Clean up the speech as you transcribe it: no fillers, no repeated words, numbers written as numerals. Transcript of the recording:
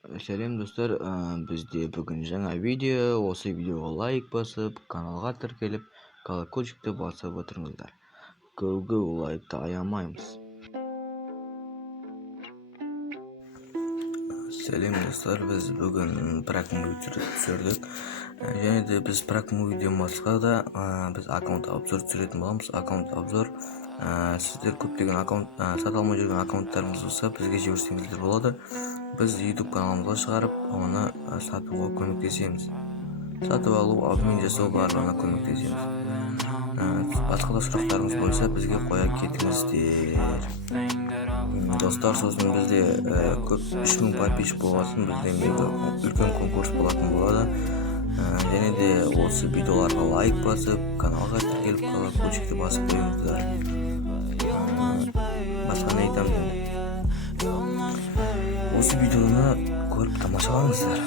Сәлем достар, бізде бүгін жаңа видео. Осы видеоға лайк басып, каналға тіркеліп, колокольчикті басып отырыңыздар. Көу лайкты аямаймыз. Сәлем достар, біз бүгін прак муви түсірдік. Және де біз прак мувиден басқа да біз аккаунт обзор түсіретін боламыз. Аккаунт обзор сіздер көптеген аккаунт сата алмай жүрген аккаунттарыңыз болса, бізге жіберсеңіздер болады. Біз YouTube каналымызға шығарып, оны сатуға көмектесеміз. Сатып алу, админ жасау барлығына көмектесеміз. Басқа да сұрақтарыңыз болса, бізге қоя кетіңіздер. Достар, сосын бізде көп 3000 подписчик болғасын, бізде үлкен конкурс болатын болады. Және де осы видеоларға лайк басып, каналға тіркеліп, колокольчикті басып қойыңыздар. Басқа не айтамын? Осы видеоны көріп тамашалаңыздар.